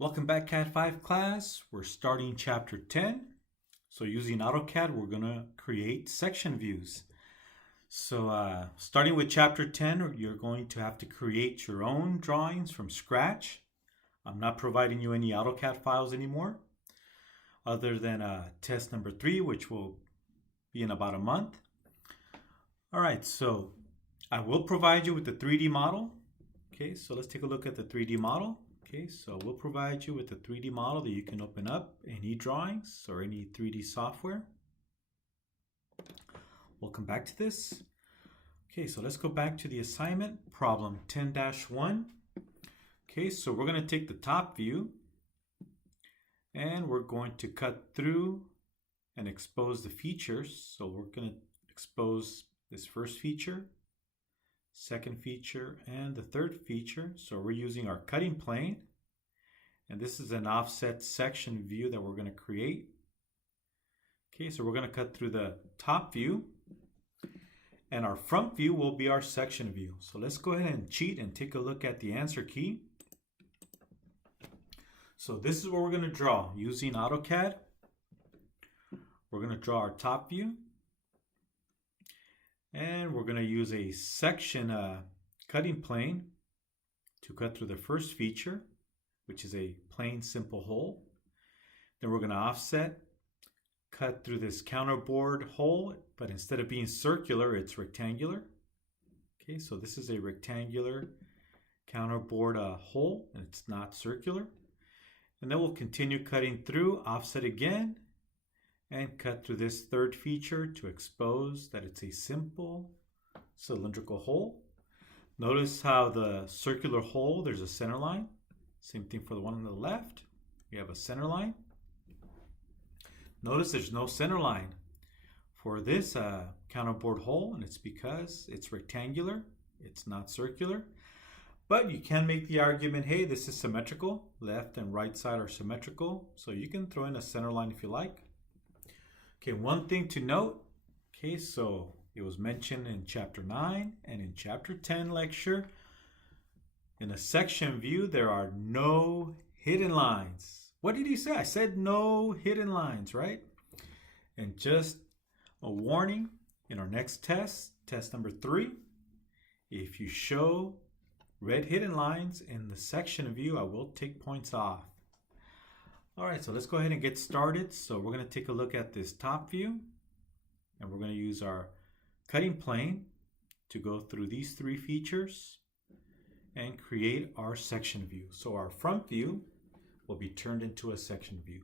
Welcome back, Cat 5 class. We're starting chapter 10. So using Autocad, we're going to create section views. So starting with chapter 10, you're going to have to create your own drawings from scratch. I'm not providing you any Autocad files anymore, other than test number 3, which will be in about a month. All right, so I will provide you with the 3D model. Okay, so let's take a look at the 3D model. Okay, so we'll provide you with a 3D model that you can open up any drawings or any 3D software. We'll come back to this. Okay, so let's go back to the assignment, problem 10-1. Okay, so we're going to take the top view and we're going to cut through and expose the features. So we're going to expose this first feature, second feature, and the third feature. So we're using our cutting plane, and this is an offset section view that we're going to create. Okay, so we're going to cut through the top view, and our front view will be our section view. So let's go ahead and cheat and take a look at the answer key. So this is what we're going to draw using Autocad. We're going to draw our top view. And we're going to use a section cutting plane to cut through the first feature, which is a plain simple hole. Then we're going to offset, cut through this counterbore hole, but instead of being circular, it's rectangular. Okay, so this is a rectangular counterbore hole, and it's not circular. And then we'll continue cutting through, offset again, and cut through this third feature to expose that it's a simple cylindrical hole. Notice how the circular hole, there's a center line. Same thing for the one on the left. We have a center line. Notice there's no center line for this counterbore hole, and it's because it's rectangular. It's not circular. But you can make the argument, hey, this is symmetrical. Left and right side are symmetrical. So you can throw in a center line if you like. Okay, one thing to note, okay, so it was mentioned in chapter 9 and in chapter 10 lecture. In a section view, there are no hidden lines. What did he say? I said no hidden lines, right? And just a warning, in our next test, test number 3, if you show red hidden lines in the section view, I will take points off. All right, so let's go ahead and get started. So we're going to take a look at this top view, and we're going to use our cutting plane to go through these 3 features and create our section view. So our front view will be turned into a section view.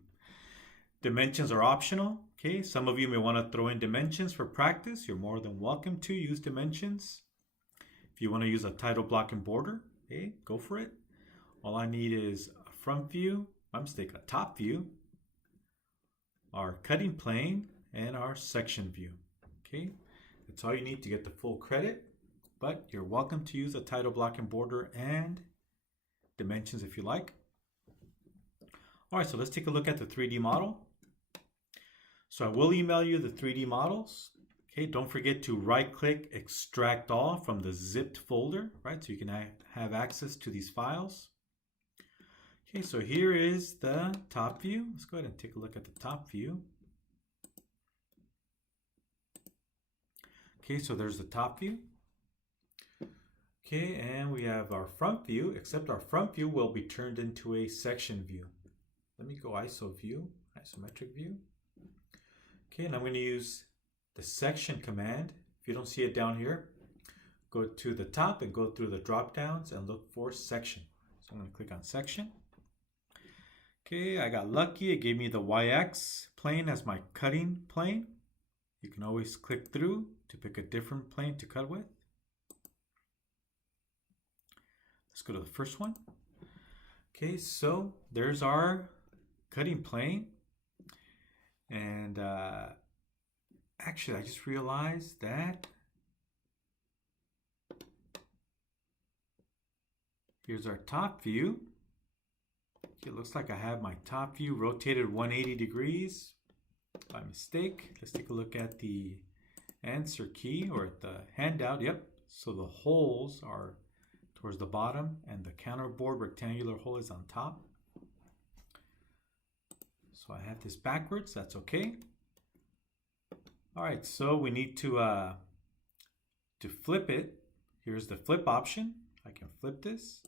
Dimensions are optional. Okay, some of you may want to throw in dimensions for practice. You're more than welcome to use dimensions. If you want to use a title block and border, okay, go for it. All I need is a front view, a top view, our cutting plane, and our section view. Okay, that's all you need to get the full credit, but you're welcome to use a title block and border and dimensions if you like. All right, so let's take a look at the 3D model. So I will email you the 3D models. Okay, don't forget to right-click extract all from the zipped folder, right? So you can have access to these files. Okay, so here is the top view. Let's go ahead and take a look at the top view. Okay, so there's the top view. Okay, and we have our front view, except our front view will be turned into a section view. Let me go ISO view, isometric view. Okay, and I'm going to use the section command. If you don't see it down here, go to the top and go through the drop downs and look for section. So I'm going to click on section. Okay, I got lucky. It gave me the YX plane as my cutting plane. You can always click through to pick a different plane to cut with. Let's go to the first one. Okay, so there's our cutting plane. And actually, I just realized that here's our top view. It looks like I have my top view rotated 180 degrees by mistake. Let's take a look at the answer key or at the handout. Yep, so the holes are towards the bottom and the counterbore rectangular hole is on top. So I have this backwards, that's okay. All right, so we need to flip it. Here's the flip option. I can flip this.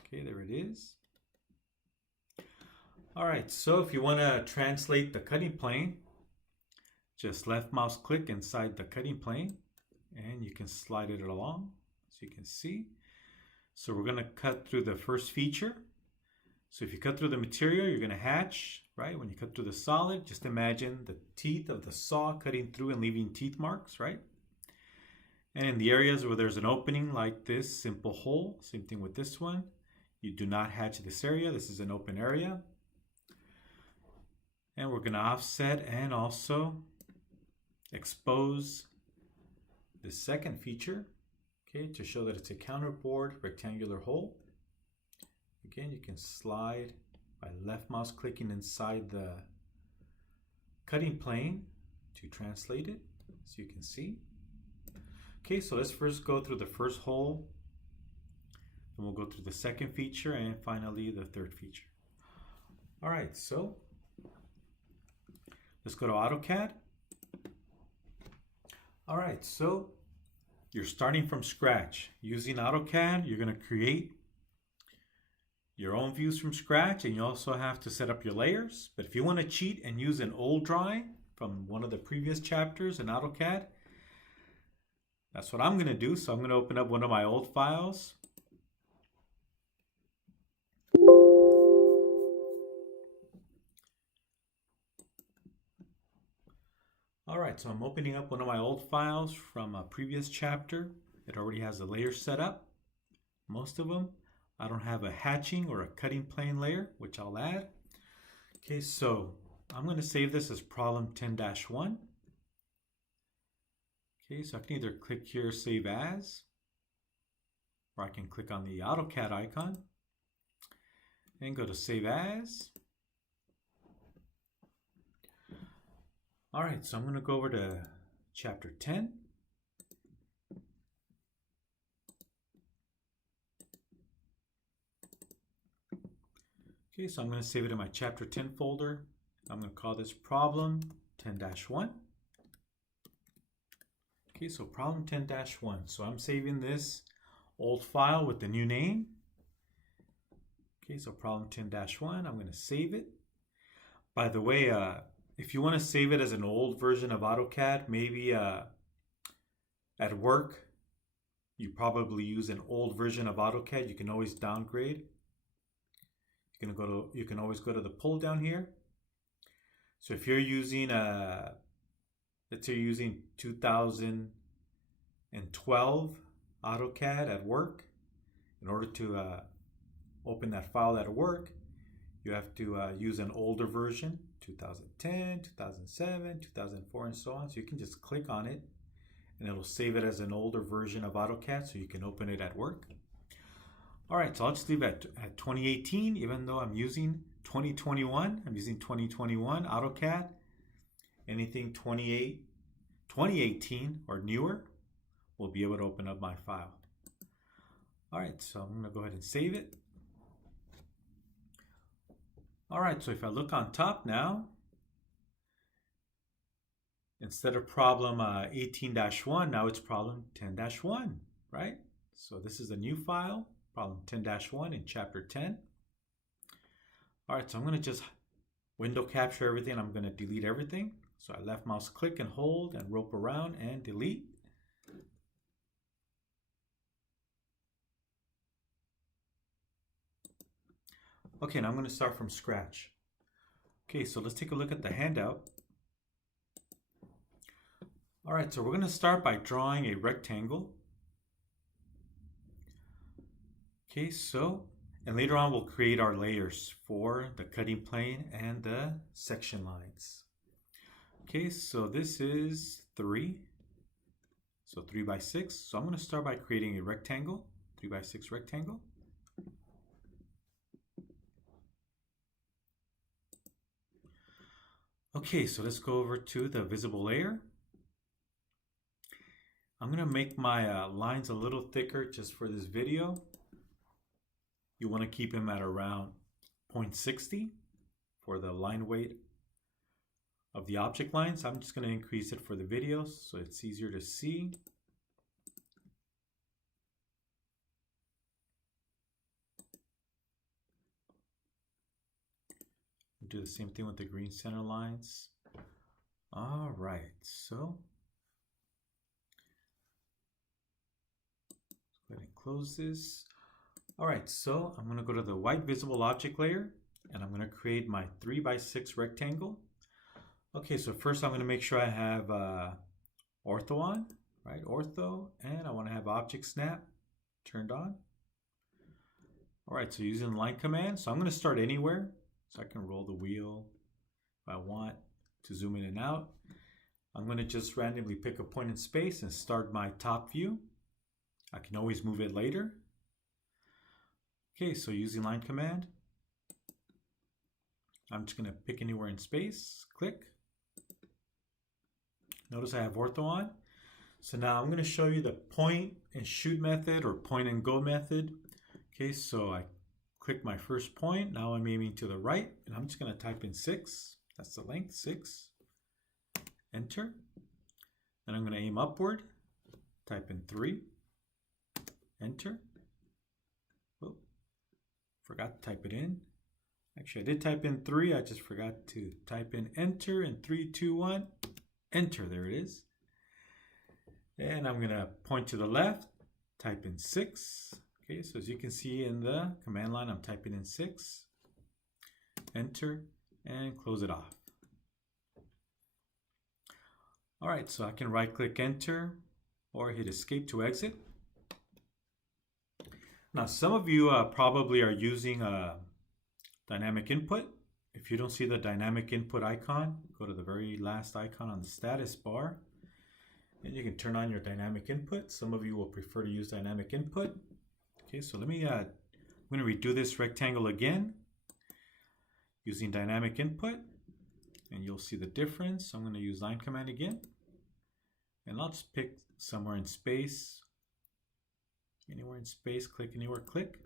Okay, there it is. All right, so if you want to translate the cutting plane, just left mouse click inside the cutting plane and you can slide it along, as you can see. So we're going to cut through the first feature. So if you cut through the material, you're going to hatch, right? When you cut through the solid, just imagine the teeth of the saw cutting through and leaving teeth marks, right? And in the areas where there's an opening like this simple hole, same thing with this one, you do not hatch this area. This is an open area. And we're going to offset and also expose the second feature, okay, to show that it's a counterbore rectangular hole. Again, you can slide by left mouse clicking inside the cutting plane to translate it, so you can see. Okay, so let's first go through the first hole, then we'll go through the second feature, and finally the third feature. All right, so let's go to AutoCAD. All right, so you're starting from scratch. Using AutoCAD, you're going to create your own views from scratch, and you also have to set up your layers. But if you want to cheat and use an old drawing from one of the previous chapters in AutoCAD, that's what I'm going to do. So I'm going to open up one of my old files. All right, so I'm opening up one of my old files from a previous chapter. It already has the layers set up, most of them. I don't have a hatching or a cutting plane layer, which I'll add. Okay, so I'm going to save this as problem 10-1. Okay, so I can either click here, save as, or I can click on the AutoCAD icon and go to save as. All right, so I'm going to go over to chapter 10. Okay, so I'm going to save it in my chapter 10 folder. I'm going to call this problem 10-1. Okay, so problem 10-1. So I'm saving this old file with the new name. Okay, so problem 10-1, I'm going to save it. By the way, if you want to save it as an old version of AutoCAD, maybe at work, you probably use an old version of AutoCAD. You can always downgrade. You can always go to the pull down here. So if you're using let's say you're using 2012 AutoCAD at work, in order to open that file at work, you have to use an older version, 2010, 2007, 2004, and so on. So you can just click on it and it'll save it as an older version of AutoCAD so you can open it at work. All right, so I'll just leave it at 2018, even though I'm using 2021. I'm using 2021 AutoCAD. Anything 2018 or newer will be able to open up my file. All right, so I'm going to go ahead and save it. All right, so if I look on top now, instead of problem 18-1, now it's problem 10-1, right? So this is a new file, problem 10-1 in chapter 10. All right, so I'm going to just window capture everything. I'm going to delete everything. So I left mouse click and hold and rope around and delete. Okay, now I'm going to start from scratch. Okay, so let's take a look at the handout. All right, so we're going to start by drawing a rectangle. Okay, so, and later on we'll create our layers for the cutting plane and the section lines. Okay, so this is 3. So 3 by 6. So I'm going to start by creating a rectangle, 3 by 6 rectangle. Okay, so let's go over to the visible layer. I'm going to make my lines a little thicker just for this video. You want to keep them at around 0.60 for the line weight of the object lines. I'm just going to increase it for the video so it's easier to see. Do the same thing with the green center lines. All right, so let's go ahead and close this. All right, so I'm going to go to the white visible object layer and I'm going to create my 3x6 rectangle. Okay, so first I'm going to make sure I have ortho on, right? Ortho, and I want to have object snap turned on. All right, so using the line command, so I'm going to start anywhere. So I can roll the wheel if I want to zoom in and out. I'm going to just randomly pick a point in space and start my top view. I can always move it later. Okay, so using line command, I'm just going to pick anywhere in space, click. Notice I have ortho on. So now I'm going to show you the point and shoot method or point and go method. Okay, so I click my first point. Now I'm aiming to the right and I'm just going to type in 6. That's the length, 6. Enter. Then I'm going to aim upward. Type in 3. Enter. Oh, forgot to type it in. Actually, I did type in 3. I just forgot to type in enter in 3, 2, 1. Enter. There it is. And I'm going to point to the left. Type in 6. Okay, so as you can see in the command line, I'm typing in 6, enter, and close it off. All right, so I can right click enter or hit escape to exit. Now, some of you probably are using a dynamic input. If you don't see the dynamic input icon, go to the very last icon on the status bar and you can turn on your dynamic input. Some of you will prefer to use dynamic input. Okay, so let me, I'm going to redo this rectangle again using dynamic input and you'll see the difference. I'm going to use line command again and I'll just pick somewhere in space, anywhere in space, click anywhere, click.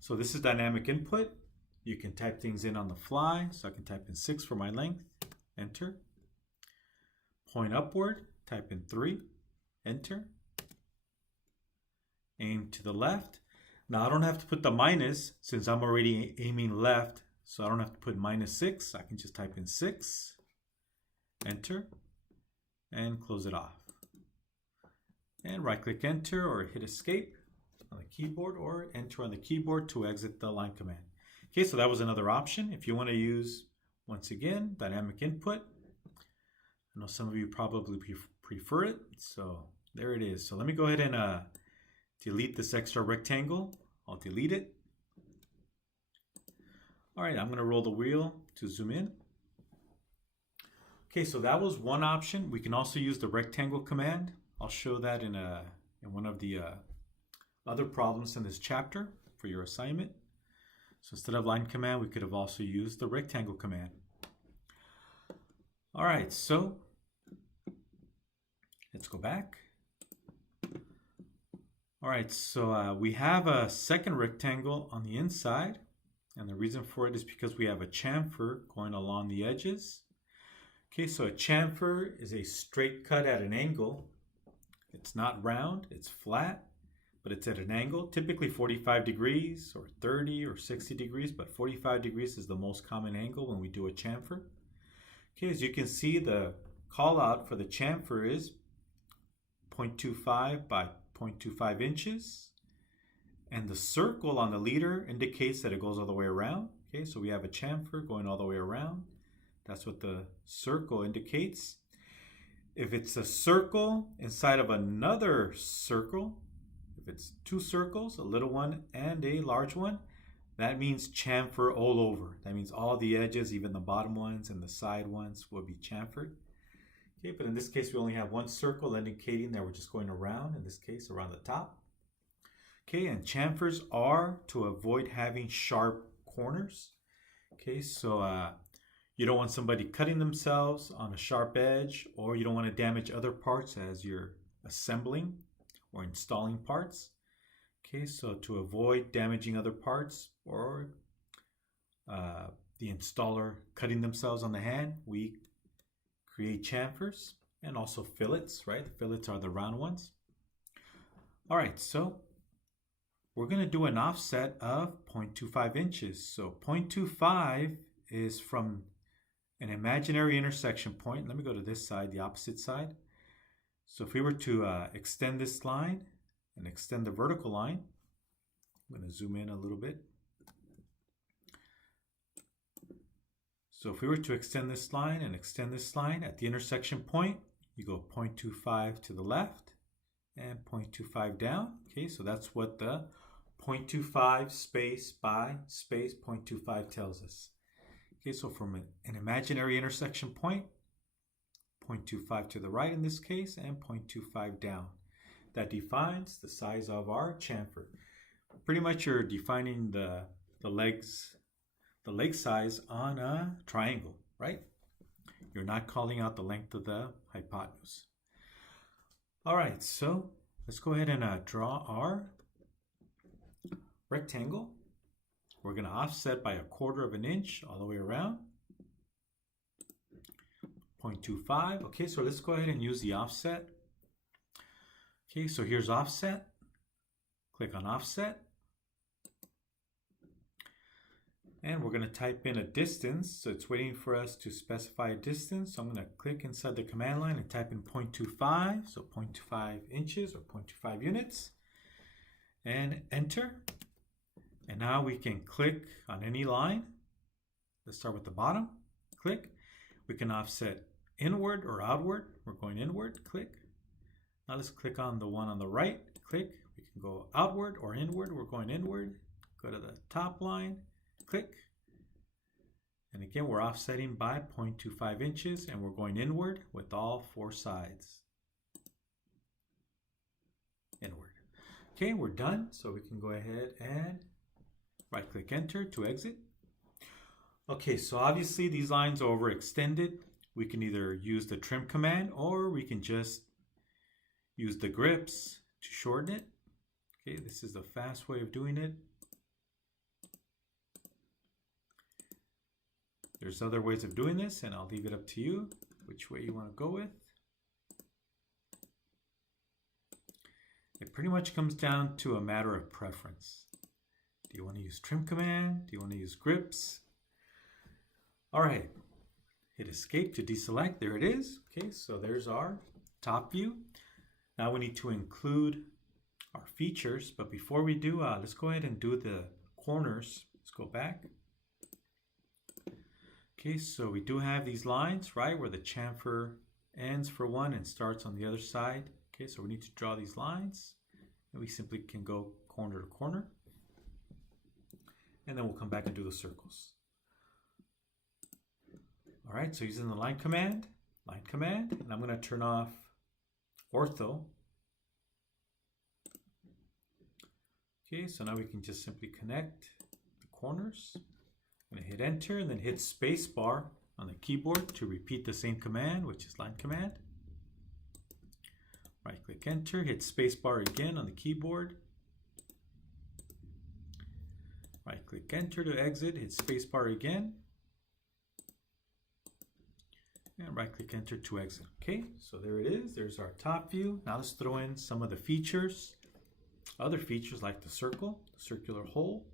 So this is dynamic input. You can type things in on the fly. So I can type in 6 for my length, enter. Point upward, type in 3, enter. Aim to the left. Now I don't have to put the minus since I'm already aiming left, so I don't have to put -6. I can just type in 6, enter, and close it off. And right click enter or hit escape on the keyboard or enter on the keyboard to exit the line command. Okay, so that was another option. If you want to use, once again, dynamic input, I know some of you probably prefer it, so there it is. So let me go ahead and delete this extra rectangle. I'll delete it. All right, I'm going to roll the wheel to zoom in. Okay, so that was one option. We can also use the rectangle command. I'll show that in one of the other problems in this chapter for your assignment. So instead of line command, we could have also used the rectangle command. All right, so let's go back. All right, so we have a second rectangle on the inside, and the reason for it is because we have a chamfer going along the edges. Okay, so a chamfer is a straight cut at an angle. It's not round, it's flat, but it's at an angle, typically 45 degrees or 30 or 60 degrees, but 45 degrees is the most common angle when we do a chamfer. Okay, as you can see, the call out for the chamfer is 0.25 by 0.25 inches. And the circle on the leader indicates that it goes all the way around. Okay, so we have a chamfer going all the way around. That's what the circle indicates. If it's a circle inside of another circle, if it's two circles, a little one and a large one, that means chamfer all over. That means all the edges, even the bottom ones and the side ones, will be chamfered. Okay, but in this case, we only have one circle indicating that we're just going around, in this case, around the top. Okay, and chamfers are to avoid having sharp corners. Okay, so you don't want somebody cutting themselves on a sharp edge, or you don't want to damage other parts as you're assembling or installing parts. Okay, so to avoid damaging other parts or the installer cutting themselves on the hand, we create chamfers and also fillets, right? The fillets are the round ones. All right, so we're going to do an offset of 0.25 inches. So 0.25 is from an imaginary intersection point. Let me go to this side, the opposite side. So if we were to extend this line and extend the vertical line, I'm going to zoom in a little bit. So if we were to extend this line and extend this line at the intersection point, you go 0.25 to the left and 0.25 down. Okay, so that's what the 0.25 space by space 0.25 tells us. Okay, so from an imaginary intersection point, 0.25 to the right in this case, and 0.25 down. That defines the size of our chamfer. Pretty much you're defining the leg size on a triangle, right? You're not calling out the length of the hypotenuse. All right, so let's go ahead and draw our rectangle. We're going to offset by 1/4 inch all the way around. 0.25. Okay, so let's go ahead and use the offset. Okay, so here's offset. Click on offset. And we're going to type in a distance. So it's waiting for us to specify a distance. So I'm going to click inside the command line and type in 0.25. So 0.25 inches or 0.25 units. And enter. And now we can click on any line. Let's start with the bottom. Click. We can offset inward or outward. We're going inward. Click. Now let's click on the one on the right. Click. We can go outward or inward. We're going inward. Go to the top line. Click. And again, we're offsetting by 0.25 inches and we're going inward with all 4 sides. Inward. Okay, we're done. So we can go ahead and right click enter to exit. Okay, so obviously these lines are overextended. We can either use the trim command or we can just use the grips to shorten it. Okay, this is the fast way of doing it. There's other ways of doing this and I'll leave it up to you which way you want to go with. It pretty much comes down to a matter of preference. Do you want to use trim command? Do you want to use grips? All right, hit escape to deselect. There it is. Okay, so there's our top view. Now we need to include our features, but before we do, let's go ahead and do the corners. Let's go back. Okay, so we do have these lines, right, where the chamfer ends for one and starts on the other side. Okay, so we need to draw these lines, and we simply can go corner to corner. And then we'll come back and do the circles. All right, so using the line command, and I'm going to turn off ortho. Okay, so now we can just simply connect the corners. I'm going to hit enter and then hit space bar on the keyboard to repeat the same command, which is line command. Right click enter, hit space bar again on the keyboard. Right click enter to exit, hit space bar again. And right click enter to exit. Okay, so there it is. There's our top view. Now let's throw in some of the features. Other features like the circle, the circular hole.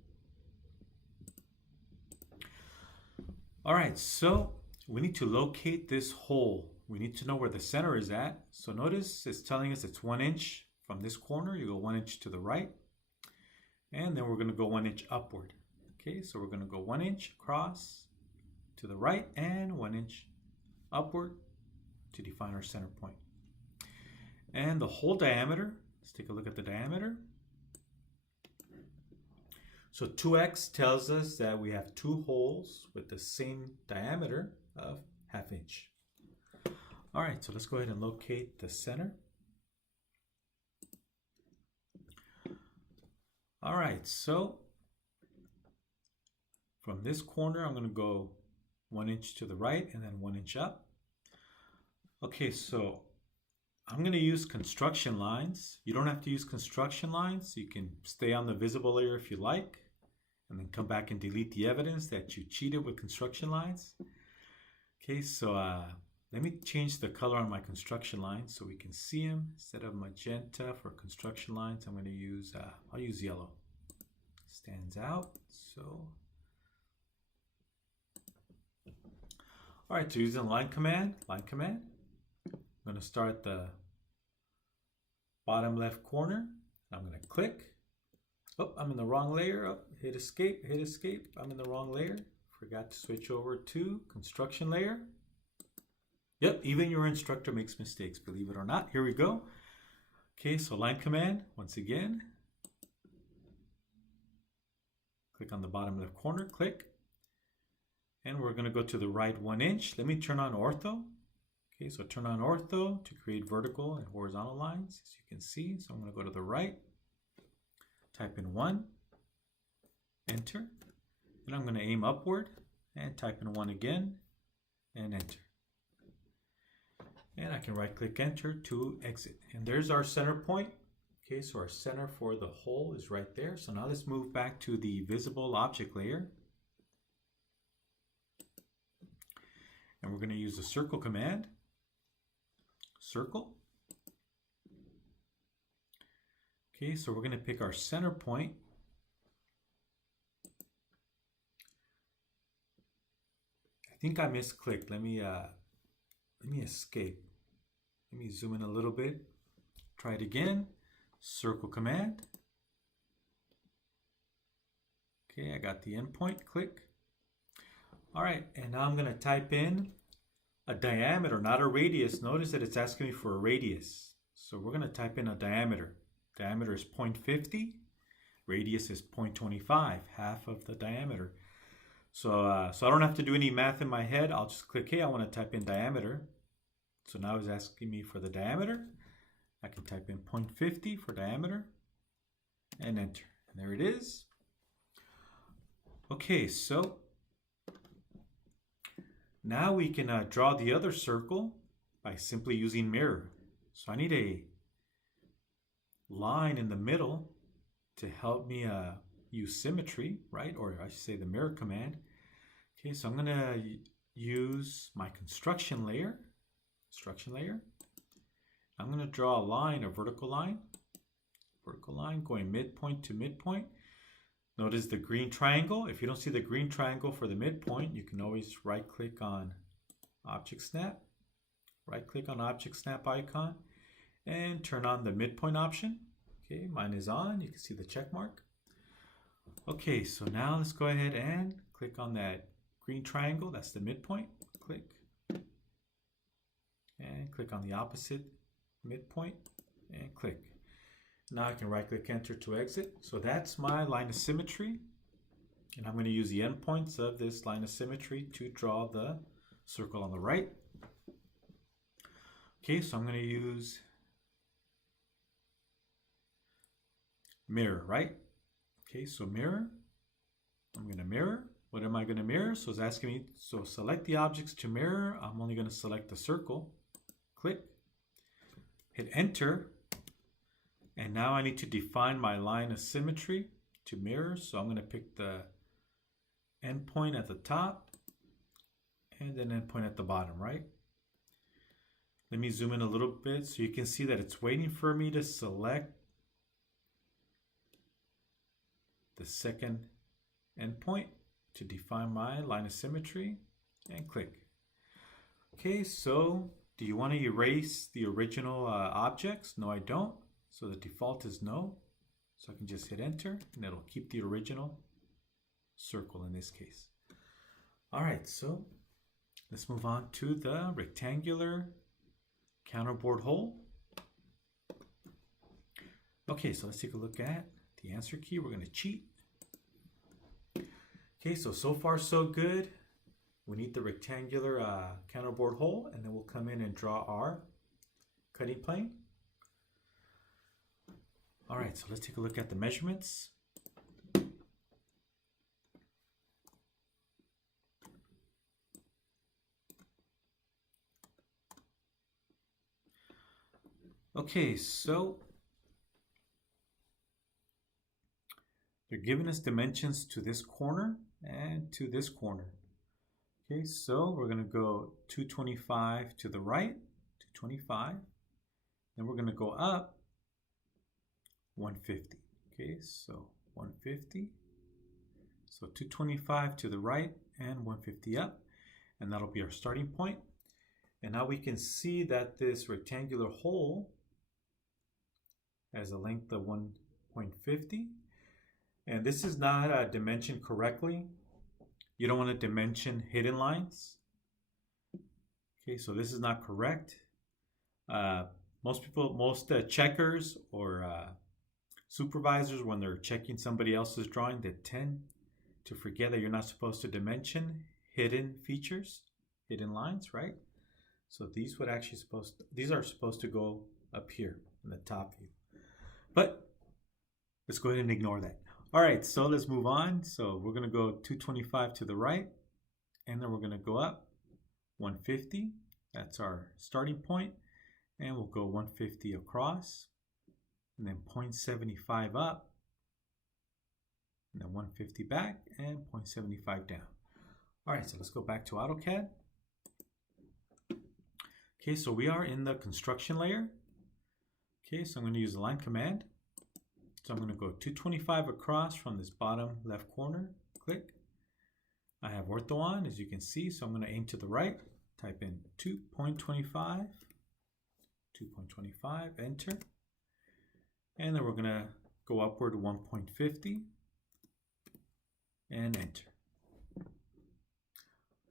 All right, so we need to locate this hole. We need to know where the center is at. So notice it's telling us it's 1 inch from this corner. You go 1 inch to the right. And then we're going to go 1 inch upward. Okay, so we're going to go 1 inch across to the right and 1 inch upward to define our center point. And the hole diameter, let's take a look at the diameter. So 2x tells us that we have 2 holes with the same diameter of 1/2 inch. All right, so let's go ahead and locate the center. All right, so from this corner, I'm going to go 1 inch to the right and then 1 inch up. Okay, so I'm going to use construction lines. You don't have to use construction lines. You can stay on the visible layer if you like. and then come back and delete the evidence that you cheated with construction lines. Okay, so let me change the color on my construction lines so we can see them. Instead of magenta for construction lines, I'm going to use, I'll use yellow. Stands out, so. All right, so using line command, I'm going to start at the bottom left corner. I'm going to click. Oh, I'm in the wrong layer. Oh, hit escape, I'm in the wrong layer. Forgot to switch over to construction layer. Yep, even your instructor makes mistakes, believe it or not. Here we go. Okay, so line command, once again. Click on the bottom left corner, click. And we're going to go to the right 1 inch. Let me turn on ortho. Okay, so turn on ortho to create vertical and horizontal lines, as you can see. So I'm going to go to the right, type in 1, enter. And I'm going to aim upward and type in 1 again and enter. And I can right click enter to exit. And there's our center point. Okay, so our center for the hole is right there. So now let's move back to the visible object layer. And we're going to use the circle command. Circle. Okay, so we're going to pick our center point. I think I misclicked. Let me escape. Let me zoom in a little bit. Try it again. Circle command. Okay, I got the endpoint. Click. All right, and now I'm going to type in a diameter, not a radius. Notice that it's asking me for a radius. So we're going to type in a diameter. Diameter is 0.50. Radius is 0.25, half of the diameter. So I don't have to do any math in my head. I'll just click, hey, I want to type in diameter. So now it's asking me for the diameter. I can type in 0.50 for diameter and enter. And there it is. Okay, so now we can draw the other circle by simply using mirror. So I need a line in the middle to help me use symmetry, right? Or I should say the mirror command. Okay, so I'm going to use my construction layer. I'm going to draw a line, a vertical line going midpoint to midpoint. Notice the green triangle. If you don't see the green triangle for the midpoint, you can always right click on Object Snap. Right click on Object Snap icon and turn on the midpoint option. Okay, mine is on. You can see the check mark. Okay, so now let's go ahead and click on that green triangle. That's the midpoint. Click. And click on the opposite midpoint and click. Now I can right click enter to exit. So that's my line of symmetry. And I'm going to use the endpoints of this line of symmetry to draw the circle on the right. Okay, so I'm going to use mirror, right? Okay, so mirror. I'm going to mirror. What am I going to mirror? So it's asking me, so select the objects to mirror. I'm only going to select the circle. Click. Hit enter. And now I need to define my line of symmetry to mirror. So I'm going to pick the endpoint at the top and then endpoint at the bottom, right? Let me zoom in a little bit so you can see that it's waiting for me to select the second endpoint to define my line of symmetry and click. Okay, so do you want to erase the original objects? No, I don't. So the default is no. So I can just hit enter and it'll keep the original circle in this case. All right, so let's move on to the rectangular counterbore hole. Okay, so let's take a look at the answer key. We're going to cheat. Okay, so far so good. We need the rectangular counterbore hole, and then we'll come in and draw our cutting plane. All right, so let's take a look at the measurements. Okay, so they're giving us dimensions to this corner and to this corner. Okay, so we're going to go 225 to the right, 225. Then we're going to go up 150. Okay, so 150. So 225 to the right and 150 up. And that'll be our starting point. And now we can see that this rectangular hole has a length of 1.50. And this is not dimensioned correctly. You don't want to dimension hidden lines. Okay, so this is not correct. Most checkers or supervisors, when they're checking somebody else's drawing, they tend to forget that you're not supposed to dimension hidden features, hidden lines, right? So these are supposed to go up here in the top view. But let's go ahead and ignore that. All right, so let's move on. So we're going to go 225 to the right, and then we're going to go up 150. That's our starting point. And we'll go 150 across, and then 0.75 up, and then 150 back, and 0.75 down. All right, so let's go back to AutoCAD. Okay, so we are in the construction layer. Okay, so I'm going to use the line command. So I'm going to go 225 across from this bottom left corner, click. I have ortho on, as you can see, so I'm going to aim to the right, type in 2.25, 2.25, enter. And then we're going to go upward to 1.50 and enter.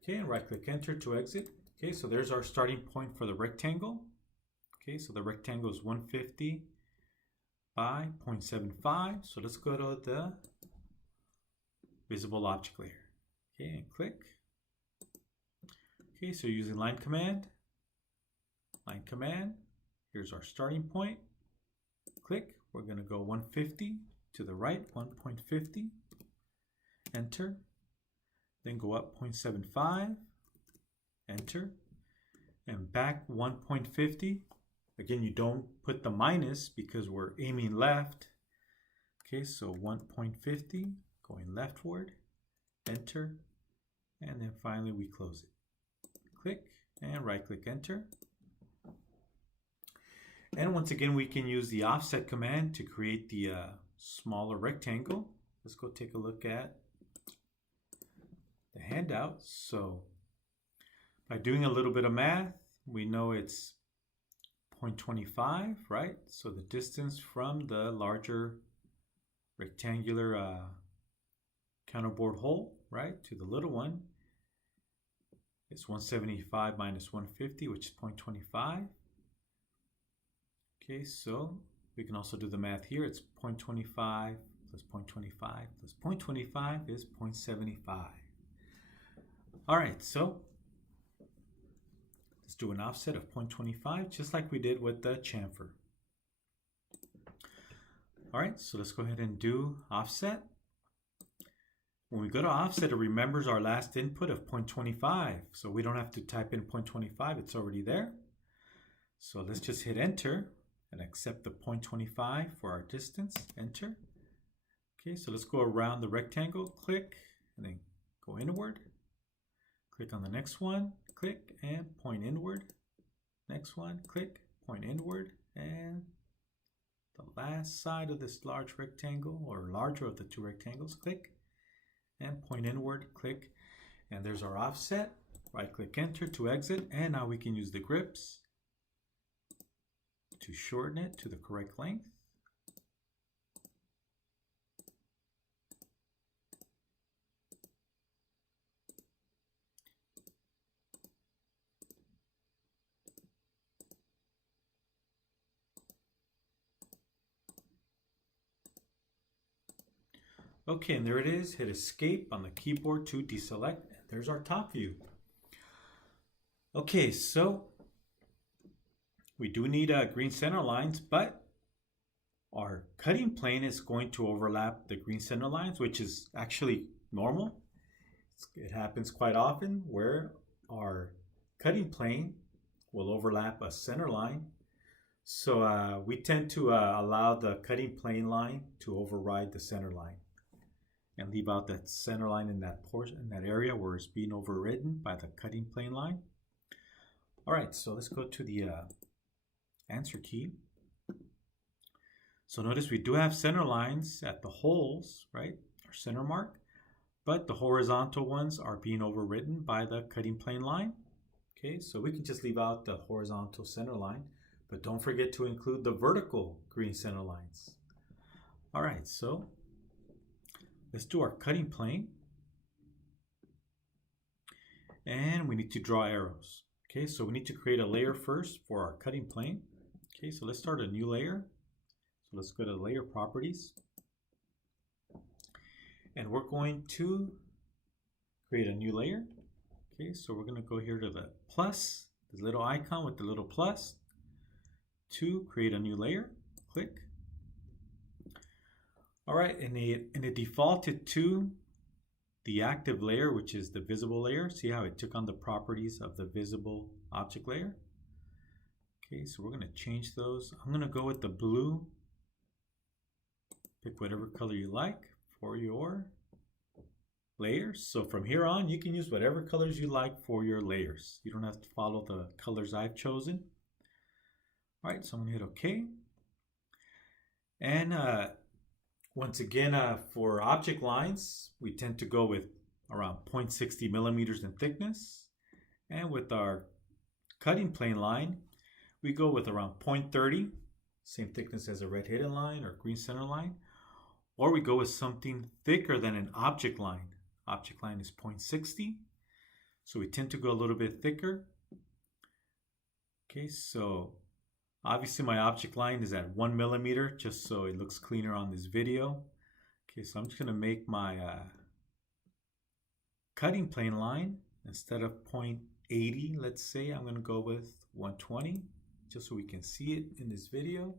Okay, and right click enter to exit. Okay, so there's our starting point for the rectangle. Okay, so the rectangle is 150 by 0.75. So let's go to the visible object layer. Okay, and click. Okay, so using line command. Here's our starting point. Click. We're going to go 150 to the right, 1.50. Enter. Then go up 0.75. Enter. And back 1.50. Again, you don't put the minus because we're aiming left. Okay, so 1.50, going leftward, enter, and then finally we close it. Click and right click enter. And once again, we can use the offset command to create the smaller rectangle. Let's go take a look at the handout. So by doing a little bit of math, we know it's 0.25, right? So the distance from the larger rectangular counterbore hole, right, to the little one is 175 minus 150, which is 0.25. Okay, so we can also do the math here. It's 0.25 plus 0.25 plus 0.25 is 0.75. All right, so let's do an offset of 0.25, just like we did with the chamfer. All right, so let's go ahead and do offset. When we go to offset, it remembers our last input of 0.25, so we don't have to type in 0.25, it's already there. So let's just hit enter and accept the 0.25 for our distance, enter. Okay, so let's go around the rectangle, click, and then go inward. Click on the next one, click, and point inward. Next one, click, point inward, and the last side of this large rectangle, or larger of the two rectangles, click, and point inward, click, and there's our offset. Right click enter to exit, and now we can use the grips to shorten it to the correct length. Okay, and there it is. Hit escape on the keyboard to deselect. There's our top view. Okay, so we do need green center lines, but our cutting plane is going to overlap the green center lines, which is actually normal. It happens quite often where our cutting plane will overlap a center line. So we tend to allow the cutting plane line to override the center line. and leave out that center line in that portion, in that area where it's being overridden by the cutting plane line. All right, so let's go to the answer key. So notice we do have center lines at the holes, right? Our center mark, but the horizontal ones are being overridden by the cutting plane line. Okay, so we can just leave out the horizontal center line, but don't forget to include the vertical green center lines. All right, so let's do our cutting plane. And we need to draw arrows. Okay, so we need to create a layer first for our cutting plane. Okay, so let's start a new layer. So let's go to layer properties. And we're going to create a new layer. Okay, so we're going to go here to the plus, the little icon with the little plus, to create a new layer. Click. All right, and it defaulted to the active layer, which is the visible layer. See how it took on the properties of the visible object layer? Okay, so we're going to change those. I'm going to go with the blue. Pick whatever color you like for your layers. So from here on, you can use whatever colors you like for your layers. You don't have to follow the colors I've chosen. All right, so I'm going to hit OK. And once again, for object lines, we tend to go with around 0.60 millimeters in thickness. And with our cutting plane line, we go with around 0.30, same thickness as a red hidden line or green center line. Or we go with something thicker than an object line. Object line is 0.60, so we tend to go a little bit thicker. Okay, so obviously my object line is at 1 millimeter, just so it looks cleaner on this video. Okay, so I'm just going to make my cutting plane line, instead of 0.80, let's say, I'm going to go with 120, just so we can see it in this video.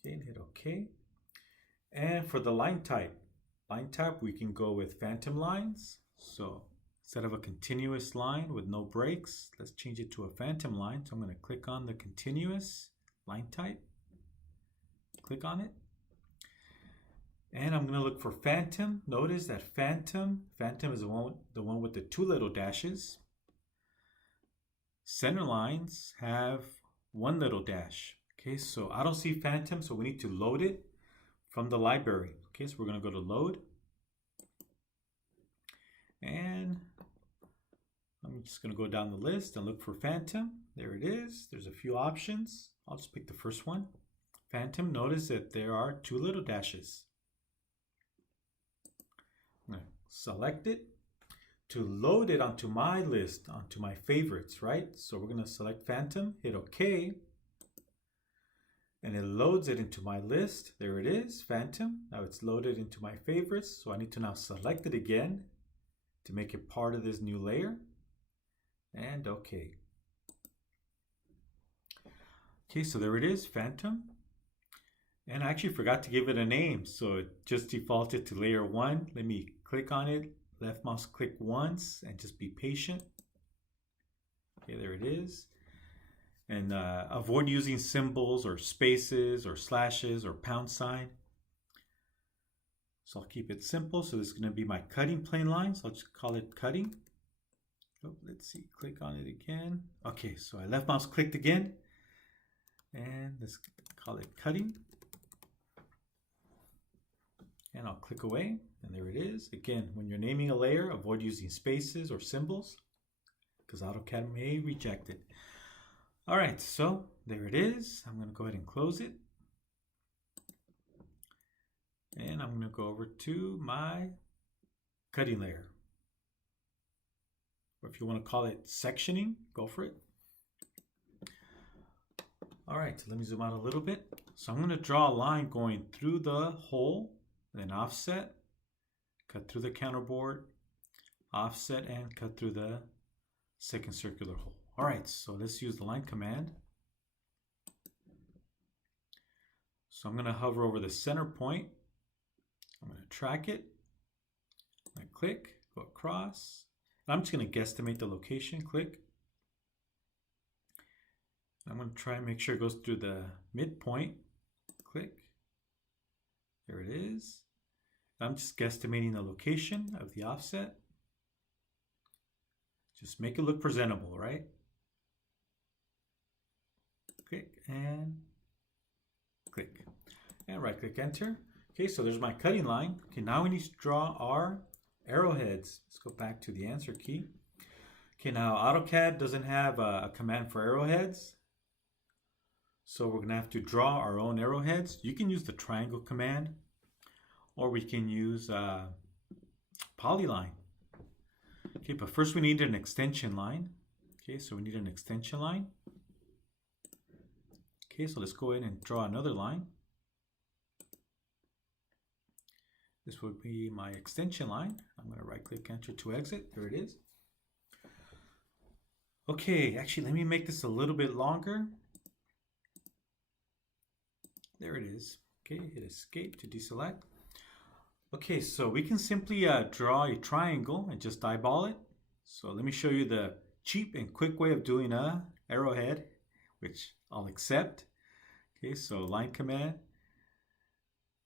Okay, and hit OK. And for the line type, we can go with phantom lines. So instead of a continuous line with no breaks, let's change it to a phantom line. So I'm going to click on the continuous line type, click on it, and I'm going to look for phantom. Notice that phantom is the one with the two little dashes. Center lines have one little dash. Okay, so I don't see phantom, so we need to load it from the library. Okay, so we're going to go to load, and I'm just going to go down the list and look for phantom. There it is. There's a few options. I'll just pick the first one. Phantom, notice that there are two little dashes. I'm going to select it to load it onto my list, onto my favorites, right? So we're going to select phantom, hit OK, and it loads it into my list. There it is, phantom. Now it's loaded into my favorites, so I need to now select it again to make it part of this new layer, and OK. Okay, so there it is, phantom. And I actually forgot to give it a name, so it just defaulted to layer 1. Let me click on it, left mouse click once, and just be patient. Okay, there it is. And avoid using symbols or spaces or slashes or pound sign. So I'll keep it simple. So this is going to be my cutting plane line. So I'll just call it cutting. Oh, let's see, click on it again. Okay, so I left mouse clicked again. And let's call it cutting. And I'll click away, and there it is. Again, when you're naming a layer, avoid using spaces or symbols, because AutoCAD may reject it. All right, so there it is. I'm going to go ahead and close it. And I'm going to go over to my cutting layer. Or if you want to call it sectioning, go for it. All right, so let me zoom out a little bit. So I'm going to draw a line going through the hole, then offset, cut through the counterboard, offset, and cut through the second circular hole. All right, so let's use the line command. So I'm going to hover over the center point. I'm going to track it. I click, go across. And I'm just going to guesstimate the location, click. I'm going to try and make sure it goes through the midpoint, click. There it is. I'm just guesstimating the location of the offset. Just make it look presentable, right? Click and click. And right click enter. Okay, so there's my cutting line. Okay, now we need to draw our arrowheads. Let's go back to the answer key. Okay, now Autocad doesn't have a command for arrowheads. So we're gonna have to draw our own arrowheads. You can use the triangle command, or we can use Polyline. Okay, but first we need an extension line. Okay, so we need an extension line. Okay, so let's go ahead and draw another line. This would be my extension line. I'm going to right click enter to exit. There it is. Okay, actually let me make this a little bit longer. There it is. Okay, hit escape to deselect. Okay, so we can simply draw a triangle and just eyeball it. So let me show you the cheap and quick way of doing a arrowhead, which I'll accept. Okay, so line command,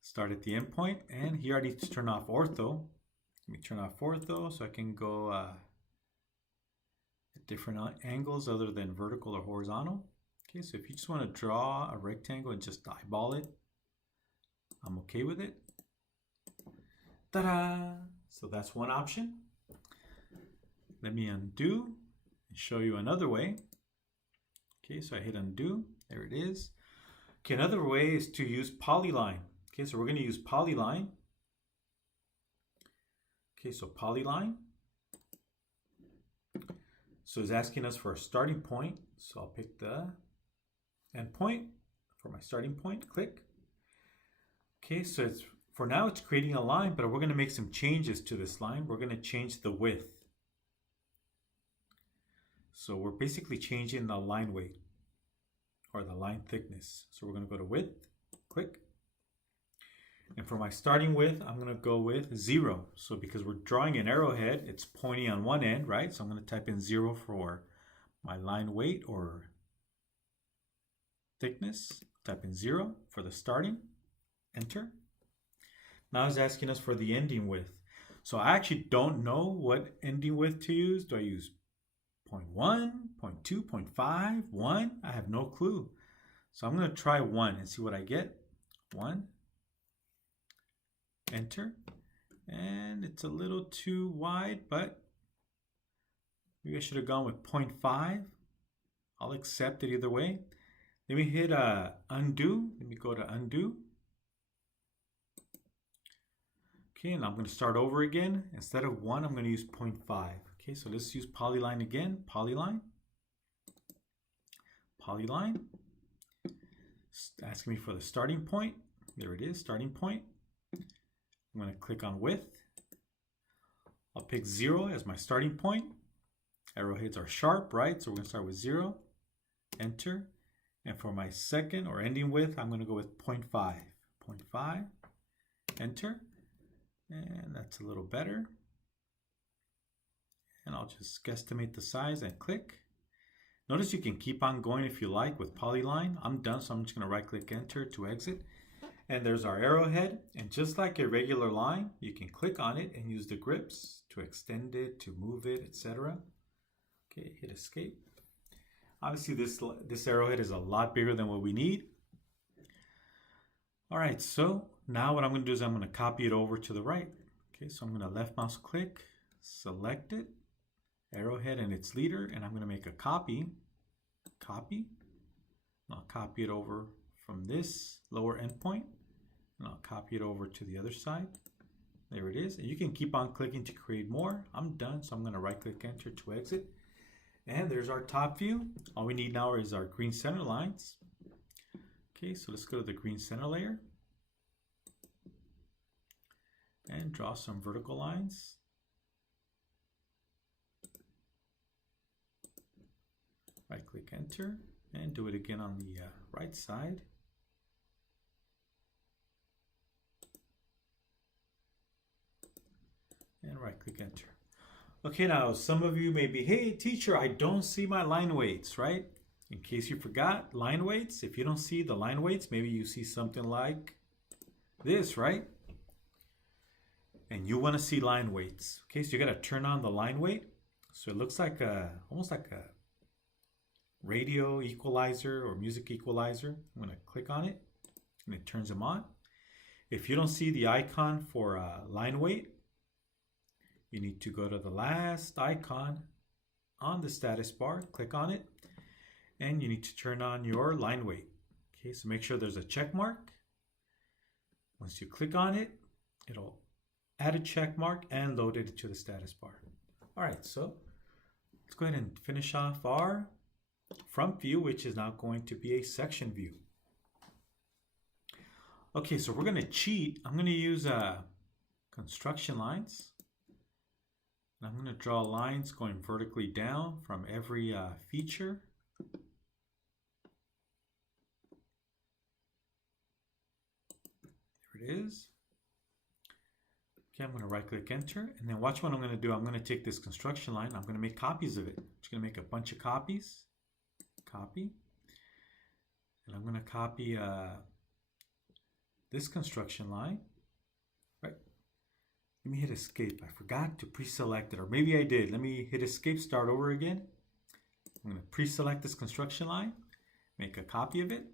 start at the endpoint, and here I need to turn off ortho. Let me turn off ortho so I can go at different angles other than vertical or horizontal. Okay, so if you just want to draw a rectangle and just eyeball it, I'm okay with it. Ta-da! So that's one option. Let me undo and show you another way. Okay, so I hit undo. There it is. Okay, another way is to use Polyline. Okay, so we're going to use Polyline. Okay, so Polyline. So it's asking us for a starting point. So I'll pick the endpoint for my starting point. Click. Okay, so it's for now it's creating a line, but we're going to make some changes to this line. We're going to change the width. So we're basically changing the line weight or the line thickness. So we're going to go to width, click. And for my starting width, I'm going to go with 0. So because we're drawing an arrowhead, it's pointing on one end, right? So I'm going to type in 0 for my line weight or thickness. Type in 0 for the starting, enter. Now it's asking us for the ending width. So I actually don't know what ending width to use. Do I use 0.1, 0.2, 0.5, 1? I have no clue. So I'm going to try 1 and see what I get. 1, enter. And it's a little too wide, but maybe I should have gone with 0.5. I'll accept it either way. Let me hit undo. Let me go to undo. Okay, and I'm going to start over again. Instead of 1, I'm going to use 0.5. Okay, so let's use Polyline again. Polyline. Polyline. It's asking me for the starting point. There it is, starting point. I'm going to click on width. I'll pick 0 as my starting point. Arrowheads are sharp, right? So we're going to start with 0. Enter. And for my second or ending width, I'm going to go with 0.5. 0.5. Enter. And that's a little better. And I'll just guesstimate the size and click. Notice you can keep on going if you like with Polyline. I'm done, so I'm just going to right click enter to exit. And there's our arrowhead. And just like a regular line, you can click on it and use the grips to extend it, to move it, etc. Okay, hit escape. Obviously this arrowhead is a lot bigger than what we need. All right, so now what I'm going to do is I'm going to copy it over to the right. Okay, so I'm going to left mouse click, select it, arrowhead and its leader, and I'm going to make a copy. Copy. And I'll copy it over from this lower endpoint, and I'll copy it over to the other side. There it is. And you can keep on clicking to create more. I'm done, so I'm going to right click enter to exit. And there's our top view. All we need now is our green center lines. Okay, so let's go to the green center layer and draw some vertical lines. Right click enter and do it again on the right side. And right click enter. Okay, now some of you may be, hey teacher, I don't see my line weights, right? In case you forgot, line weights, if you don't see the line weights, maybe you see something like this, right? and you want to see line weights. Okay, so you got to turn on the line weight. So it looks like almost like a radio equalizer or music equalizer. I'm going to click on it and it turns them on. If you don't see the icon for line weight, you need to go to the last icon on the status bar, click on it, and you need to turn on your line weight. Okay, so make sure there's a check mark. Once you click on it, it'll add a check mark and load it to the status bar. All right, so let's go ahead and finish off our front view, which is now going to be a section view. Okay, so we're going to cheat. I'm going to use construction lines. And I'm going to draw lines going vertically down from every feature. There it is. Okay, I'm going to right click enter, and then watch what I'm going to do. I'm going to take this construction line. I'm going to make copies of it. I'm just going to make a bunch of copies. Copy. And I'm going to copy this construction line. Right. Let me hit escape. I forgot to pre-select it, or maybe I did. Let me hit escape, start over again. I'm going to pre-select this construction line, make a copy of it,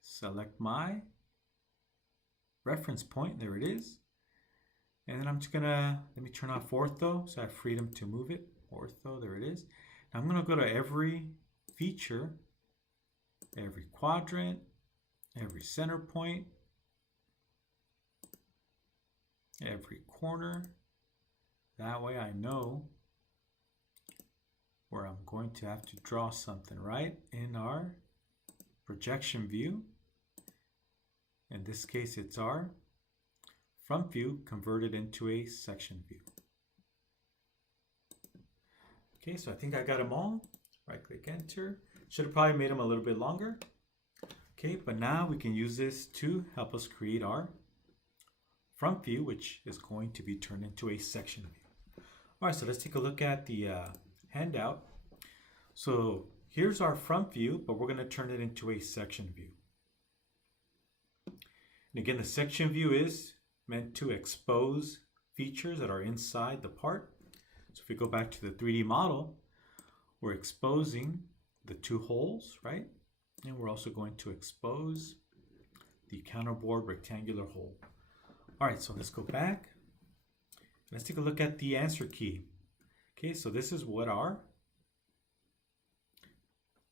select my reference point. There it is. And then I'm just gonna, let me turn off ortho so I have freedom to move it. Ortho, there it is. Now I'm gonna go to every feature, every quadrant, every center point, every corner. That way I know where I'm going to have to draw something, right? In our projection view. In this case, it's our front view converted into a section view. Okay, so I think I got them all. Right click enter. Should have probably made them a little bit longer. Okay, but now we can use this to help us create our front view, which is going to be turned into a section view. All right, so let's take a look at the handout. So here's our front view, but we're going to turn it into a section view. And again, the section view is meant to expose features that are inside the part. So if we go back to the 3D model, we're exposing the two holes, right? And we're also going to expose the counterbore rectangular hole. All right, so let's go back. Let's take a look at the answer key. Okay, so this is what our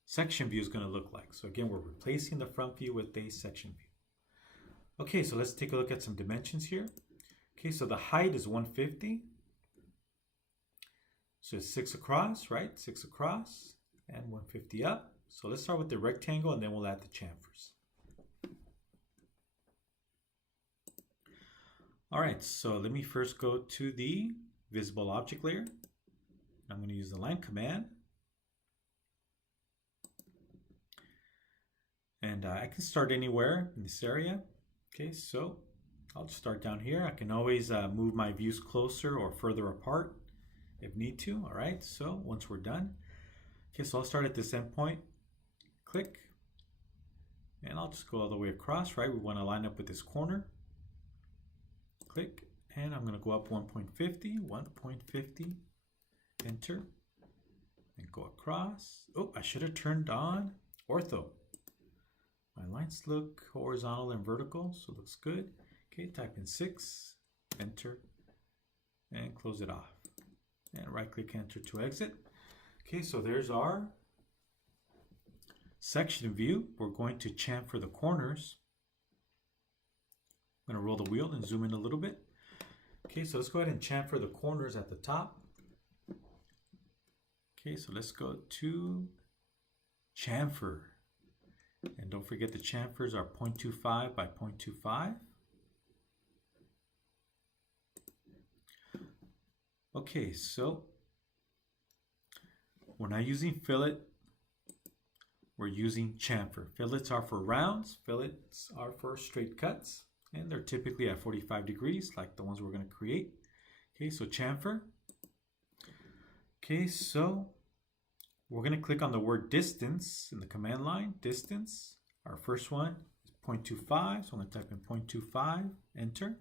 section view is going to look like. So again, we're replacing the front view with a section view. Okay, so let's take a look at some dimensions here. Okay, so the height is 150. So it's 6 across, right? 6 across and 150 up. So let's start with the rectangle and then we'll add the chamfers. All right, so let me first go to the visible object layer. I'm going to use the line command. And I can start anywhere in this area. Okay, so I'll just start down here. I can always move my views closer or further apart if need to. All right, so once we're done. Okay, so I'll start at this endpoint, click, and I'll just go all the way across, right? We want to line up with this corner. Click, and I'm going to go up 1.50, enter, and go across. Oh, I should have turned on ortho. My lines look horizontal and vertical, so it looks good. Okay, type in 6, enter, and close it off. And right click enter to exit. Okay, so there's our section view. We're going to chamfer the corners. I'm going to roll the wheel and zoom in a little bit. Okay, so let's go ahead and chamfer the corners at the top. Okay, so let's go to chamfer. And don't forget the chamfers are 0.25 by 0.25. Okay, so we're not using fillet, we're using chamfer. Fillets are for rounds, fillets are for straight cuts, and they're typically at 45 degrees like the ones we're going to create. Okay, so chamfer. Okay, so we're going to click on the word distance in the command line, distance. Our first one is 0.25, so I'm going to type in 0.25, enter.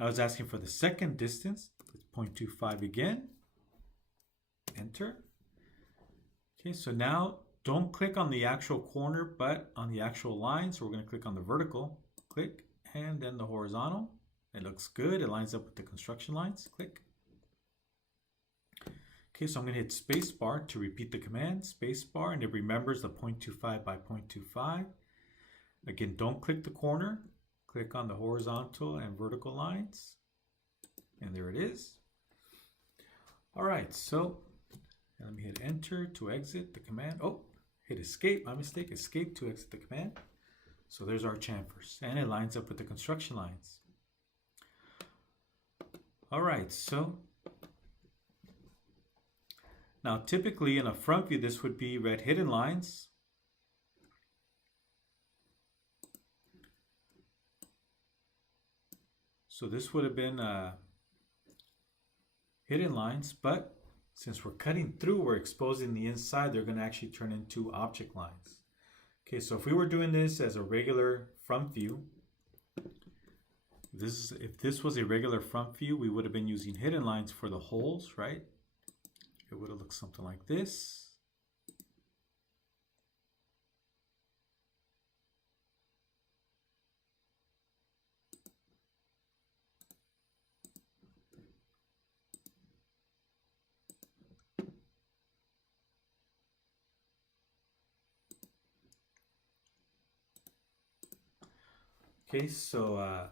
Now it's asking for the second distance. It's 0.25 again. Enter. Okay, so now don't click on the actual corner, but on the actual line. So we're going to click on the vertical. Click, and then the horizontal. It looks good. It lines up with the construction lines. Click. Okay, so I'm going to hit spacebar to repeat the command. Spacebar, and it remembers the 0.25 by 0.25. Again, don't click the corner. Click on the horizontal and vertical lines. And there it is. All right, so let me hit enter to exit the command. Oh, hit escape, my mistake. Escape to exit the command. So there's our chamfers, and it lines up with the construction lines. All right, so now typically in a front view, this would be red hidden lines. So this would have been hidden lines, but since we're cutting through, we're exposing the inside, they're going to actually turn into object lines. Okay, so if we were doing this as a regular front view, if this was a regular front view, we would have been using hidden lines for the holes, right? It would have looked something like this. Okay, so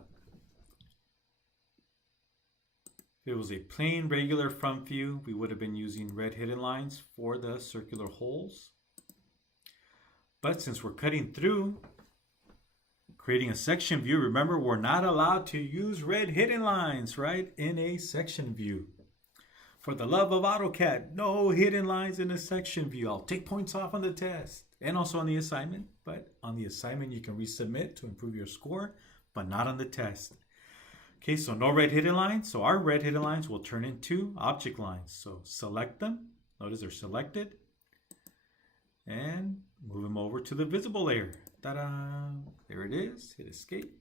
if it was a plain regular front view, we would have been using red hidden lines for the circular holes. But since we're cutting through, creating a section view, remember we're not allowed to use red hidden lines, right, in a section view. For the love of Autocad, no hidden lines in a section view. I'll take points off on the test and also on the assignment. But on the assignment, you can resubmit to improve your score, but not on the test. Okay, so no red hidden lines. So our red hidden lines will turn into object lines. So select them. Notice they're selected. And move them over to the visible layer. Ta-da! There it is. Hit escape.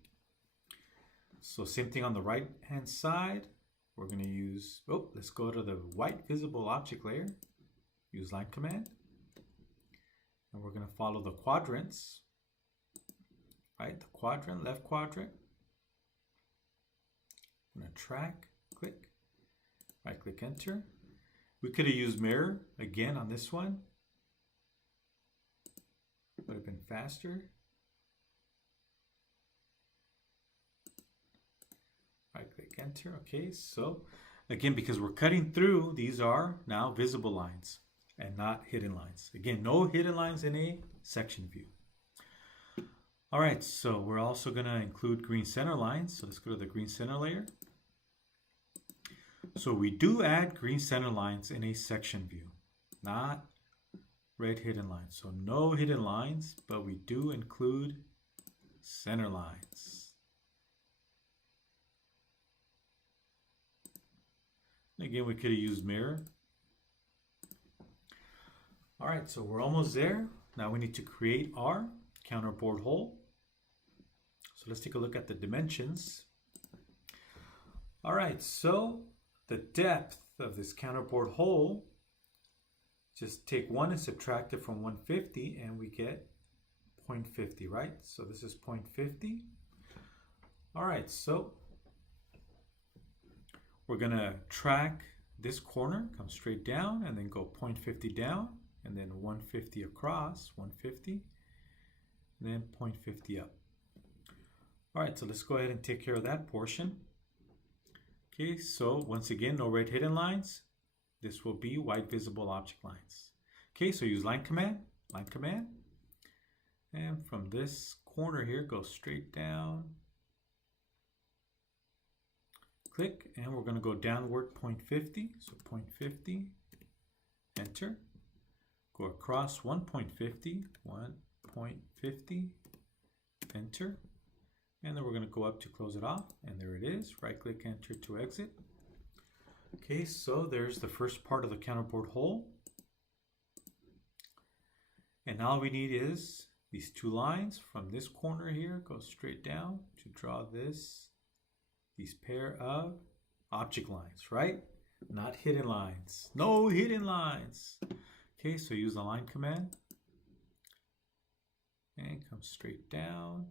So same thing on the right hand side. We're going to use, let's go to the white visible object layer. Use line command. And we're going to follow the quadrants. Right, the quadrant, left quadrant. I'm going to track, click, right click, enter. We could have used mirror again on this one. Would have been faster. Right click, enter. Okay, so again, because we're cutting through, these are now visible lines and not hidden lines. Again, no hidden lines in a section view. All right, so we're also going to include green center lines. So let's go to the green center layer. So we do add green center lines in a section view, not red hidden lines. So no hidden lines, but we do include center lines. Again, we could have used mirror. All right, so we're almost there. Now we need to create our counterbore hole. So let's take a look at the dimensions. All right, so the depth of this counterbore hole, just take 1 and subtract it from 150 and we get 0.50, right? So this is 0.50. All right, so we're going to track this corner, come straight down and then go 0.50 down and then 150 across, 150, and then 0.50 up. All right, so let's go ahead and take care of that portion. Okay, so once again, no red hidden lines. This will be white visible object lines. Okay, so use line command. And from this corner here, go straight down. Click, and we're going to go downward 0.50. So 0.50, enter. Go across 1.50, 1.50, enter. And then we're going to go up to close it off. And there it is. Right click, enter to exit. Okay, so there's the first part of the counterbore hole. And all we need is these two lines from this corner here, go straight down to draw this, these pair of object lines, right? Not hidden lines. No hidden lines. Okay, so use the line command and come straight down.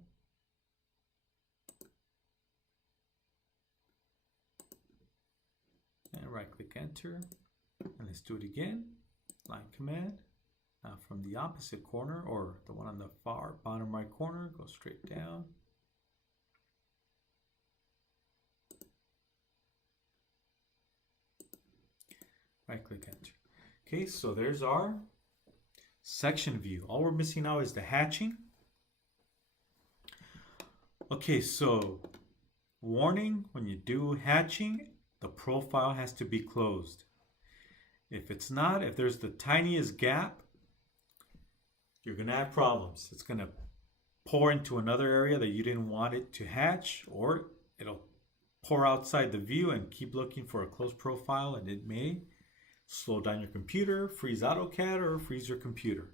And right click enter. And let's do it again. Line command. Now from the opposite corner, or the one on the far bottom right corner, go straight down. Right click enter. Okay, so there's our section view. All we're missing now is the hatching. Okay, so warning, when you do hatching, the profile has to be closed. If it's not, if there's the tiniest gap, you're going to have problems. It's going to pour into another area that you didn't want it to hatch, or it'll pour outside the view and keep looking for a closed profile, and it may slow down your computer, freeze AutoCAD, or freeze your computer.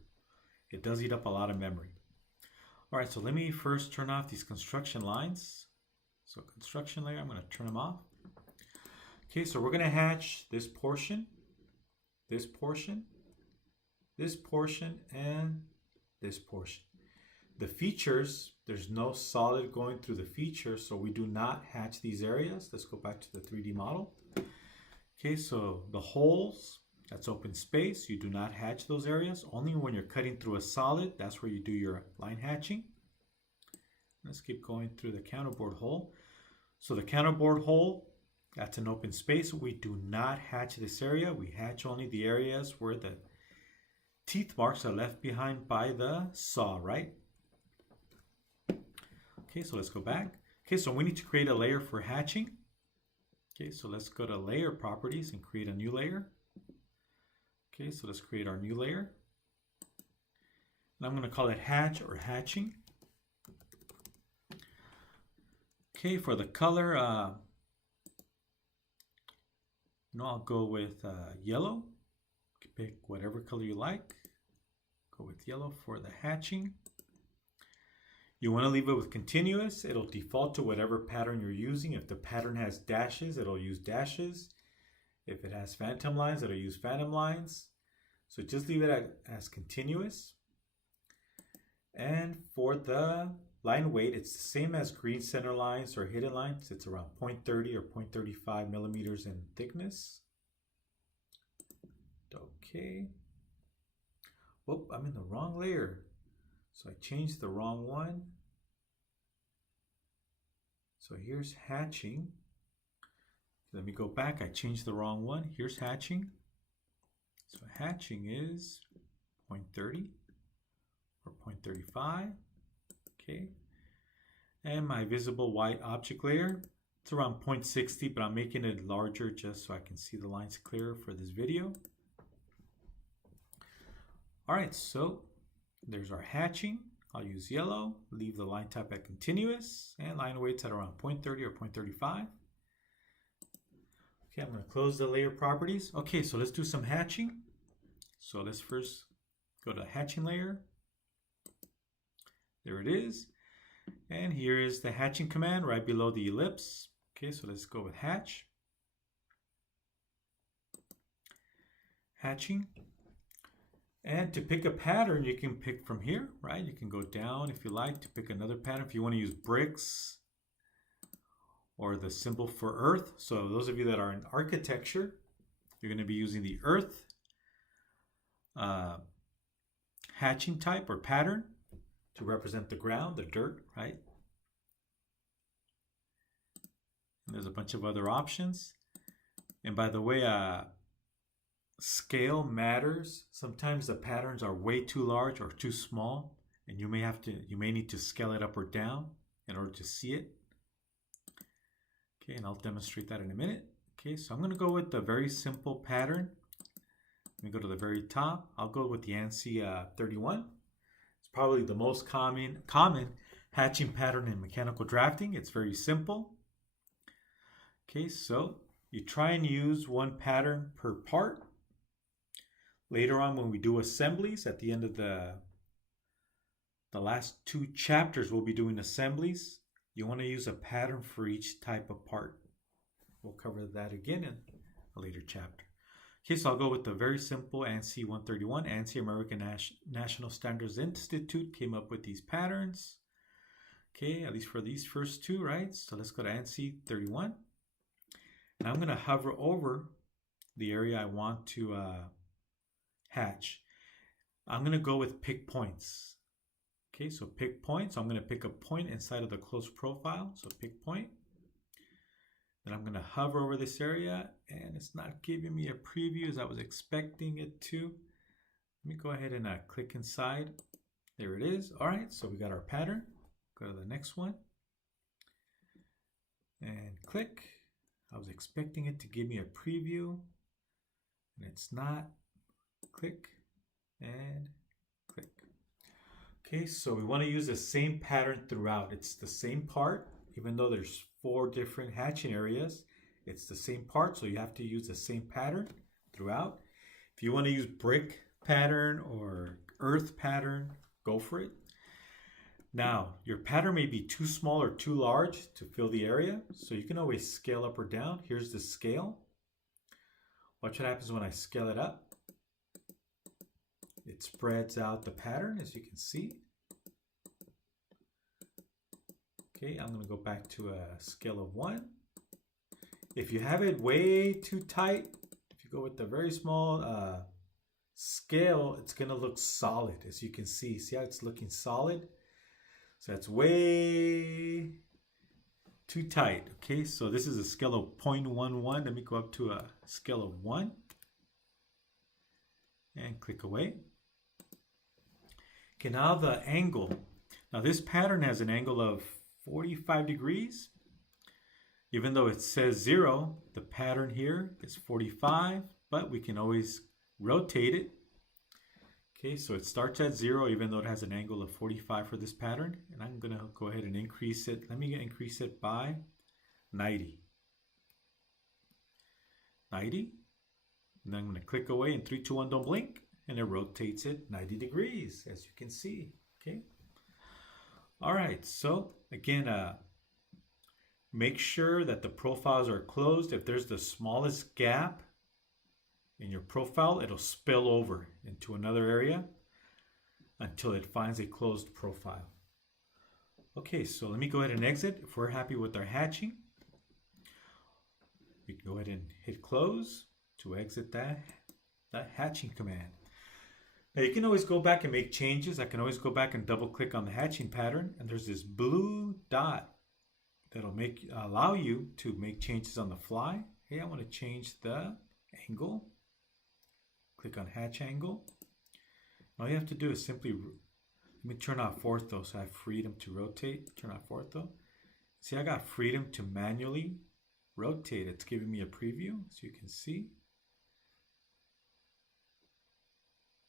It does eat up a lot of memory. All right, so let me first turn off these construction lines. So construction layer, I'm going to turn them off. Okay, so we're going to hatch this portion, this portion, this portion, and this portion. The features, there's no solid going through the features, so we do not hatch these areas. Let's go back to the 3D model. Okay, so the holes, that's open space. You do not hatch those areas. Only when you're cutting through a solid, that's where you do your line hatching. Let's keep going through the counterbore hole. So the counterbore hole, that's an open space. We do not hatch this area. We hatch only the areas where the teeth marks are left behind by the saw, right? Okay, so let's go back. Okay, so we need to create a layer for hatching. Okay, so let's go to layer properties and create a new layer. Okay, so let's create our new layer. And I'm going to call it hatch or hatching. Okay, for the color, I'll go with yellow. Pick whatever color you like. Go with yellow for the hatching. You want to leave it with continuous. It'll default to whatever pattern you're using. If the pattern has dashes, it'll use dashes. If it has phantom lines, it'll use phantom lines. So just leave it as continuous. And for the line weight, it's the same as green center lines or hidden lines. It's around 0.30 or 0.35 millimeters in thickness. Okay. Whoop, I'm in the wrong layer. So I changed the wrong one. So here's hatching. Let me go back. I changed the wrong one. Here's hatching. So hatching is 0.30 or 0.35. Okay. And my visible white object layer, it's around 0.60, but I'm making it larger just so I can see the lines clearer for this video. All right, so there's our hatching. I'll use yellow, leave the line type at continuous, and line weights at around 0.30 or 0.35. Okay, I'm going to close the layer properties. Okay, so let's do some hatching. So let's first go to the hatching layer. There it is. And here is the hatching command right below the ellipse. Okay, so let's go with hatch. Hatching. And to pick a pattern, you can pick from here, right? You can go down if you like to pick another pattern. If you want to use bricks or the symbol for earth. So those of you that are in architecture, you're going to be using the earth hatching type or pattern to represent the ground, the dirt, right? And there's a bunch of other options. And by the way, scale matters. Sometimes the patterns are way too large or too small, and you may need to scale it up or down in order to see it. Okay, and I'll demonstrate that in a minute. Okay, so I'm going to go with the very simple pattern. Let me go to the very top. I'll go with the ANSI 31. It's probably the most common hatching pattern in mechanical drafting. It's very simple. Okay, so you try and use one pattern per part. Later on, when we do assemblies, at the end of the last 2 chapters, we'll be doing assemblies. you want to use a pattern for each type of part. We'll cover that again in a later chapter. Okay, so I'll go with the very simple ANSI 131. ANSI, American National Standards Institute, came up with these patterns. Okay, at least for these first two, right? So let's go to ANSI 31. And I'm going to hover over the area I want to hatch. I'm going to go with pick points. Okay, so pick points. I'm going to pick a point inside of the closed profile. So pick point. Then I'm going to hover over this area, and it's not giving me a preview as I was expecting it to. Let me go ahead and click inside. There it is. All right, so we got our pattern. Go to the next one and click. I was expecting it to give me a preview, and it's not. Click and click. Okay, so we want to use the same pattern throughout. It's the same part, even though there's 4 different hatching areas. It's the same part, so you have to use the same pattern throughout. If you want to use brick pattern or earth pattern, go for it. Now, your pattern may be too small or too large to fill the area, so you can always scale up or down. Here's the scale. Watch what happens when I scale it up. It spreads out the pattern, as you can see. Okay, I'm going to go back to a scale of 1. If you have it way too tight, if you go with the very small scale, it's going to look solid, as you can see. See how it's looking solid? So that's way too tight. Okay, so this is a scale of 0.11. Let me go up to a scale of 1 and click away. Okay, now the angle. Now this pattern has an angle of 45 degrees. Even though it says 0, the pattern here is 45, but we can always rotate it. Okay, so it starts at 0 even though it has an angle of 45 for this pattern. And I'm going to go ahead and increase it. Let me increase it by 90. 90. And then I'm going to click away in 3, 2, 1, don't blink. And it rotates it 90 degrees, as you can see. Okay. All right, so again, make sure that the profiles are closed. If there's the smallest gap in your profile, it'll spill over into another area until it finds a closed profile. Okay, so let me go ahead and exit. If we're happy with our hatching, we can go ahead and hit close to exit that hatching command. Now you can always go back and make changes. I can always go back and double click on the hatching pattern, and there's this blue dot that'll allow you to make changes on the fly. Hey, I want to change the angle. Click on hatch angle. All you have to do is simply, let me turn off ortho so I have freedom to rotate. Turn off ortho. See, I got freedom to manually rotate. It's giving me a preview, so you can see.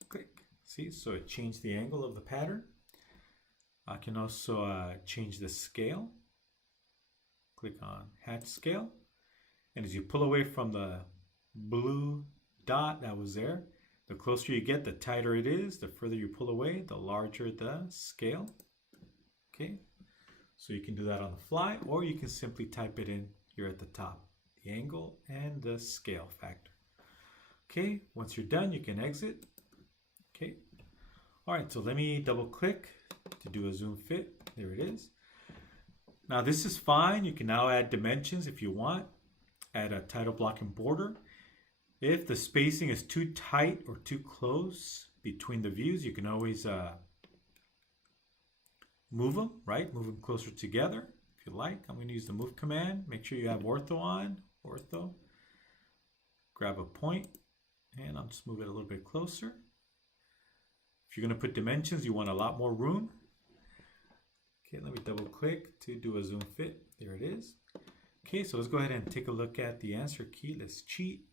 Click. See, so it changed the angle of the pattern. I can also change the scale. Click on hatch scale. And as you pull away from the blue dot that was there, the closer you get, the tighter it is. The further you pull away, the larger the scale. Okay, so you can do that on the fly, or you can simply type it in here at the top, the angle and the scale factor. Okay, once you're done, you can exit. Okay, all right, so let me double click to do a zoom fit. There it is. Now this is fine. You can now add dimensions if you want. Add a title block and border. If the spacing is too tight or too close between the views, you can always move them, right? Move them closer together if you like. I'm going to use the move command. Make sure you have ortho on. Ortho. Grab a point, and I'll just move it a little bit closer. If you're going to put dimensions, you want a lot more room. Okay, let me double click to do a zoom fit. There it is. Okay, so let's go ahead and take a look at the answer key. Let's cheat.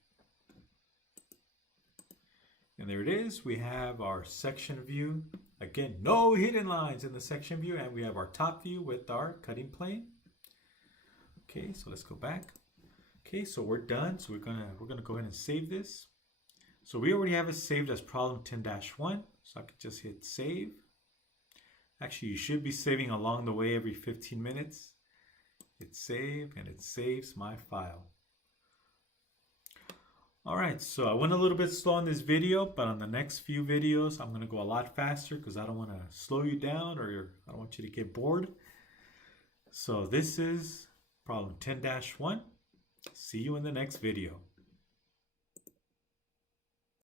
And there it is. We have our section view. Again, no hidden lines in the section view. And we have our top view with our cutting plane. Okay, so let's go back. Okay, so we're done. So we're gonna go ahead and save this. So we already have it saved as problem 10-1. So I could just hit save. Actually, you should be saving along the way every 15 minutes. hit save, and it saves my file. All right, so I went a little bit slow on this video, but on the next few videos, I'm gonna go a lot faster because I don't wanna slow you down or I don't want you to get bored. So this is problem 10-1. See you in the next video.